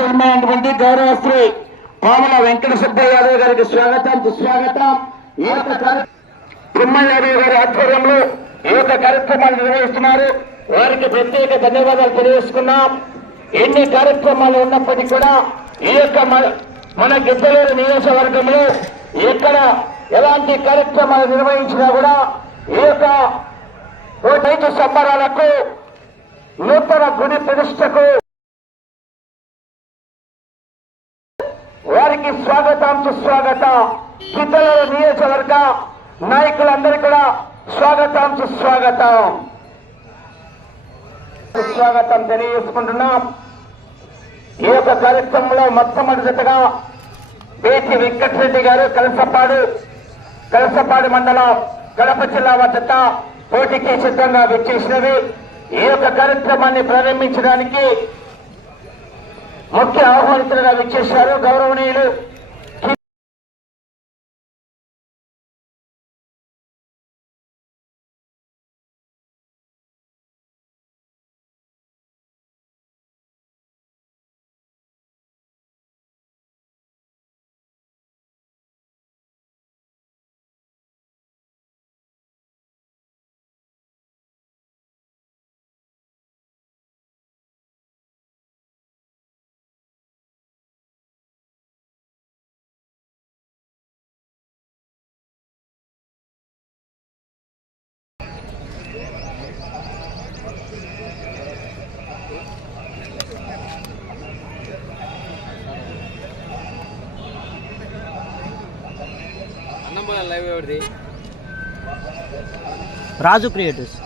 Chairman అయినటువంటి గౌరవ శ్రీ వెంకట సుబ్బయ్య యాదవ్ గారికి స్వాగతం సుస్వాగతం. ఈ యొక్క కార్య- గారి ఆధ్వర్యంలో ఈ యొక్క కార్యక్రమాలు నిర్వహిస్తున్నారు. వారికి ప్రత్యేక ధన్యవాదాలు తెలియజేసుకున్నాం. ఎన్ని కార్యక్రమాలు ఉన్నప్పటికీ కూడా ఈ యొక్క మన- మన గిద్దలూరు నియోజకవర్గంలో ఎక్కడ ఎలాంటి కార్యక్రమాలు నిర్వహించినా కూడా ఈ యొక్క రైతు సంబరాలకు నూతన గుడి ప్రతిష్టకు అందరికీ స్వాగతం సుస్వాగతం. గిద్దలూరు నియోజకవర్గ నాయకులందరికీ కూడా స్వాగతం సుస్వాగతం. సుస్వాగతం తెలియజేసుకుంటున్నాం. ఈ యొక్క కార్యక్రమంలో మొట్టమొదటిగా బేటి వెంకటరెడ్డి గారు కలసపాడు కలసపాడు మండలం కడప జిల్లా వద్ద పోటీకి సిద్ధంగా విచ్చేసినవి. ఈ యొక్క కార్యక్రమాన్ని ప్రారంభించడానికి ముఖ్య ఆహ్వానితులుగా విచ్చేశారు గౌరవనీయులు. రాజు క్రియేటివ్స్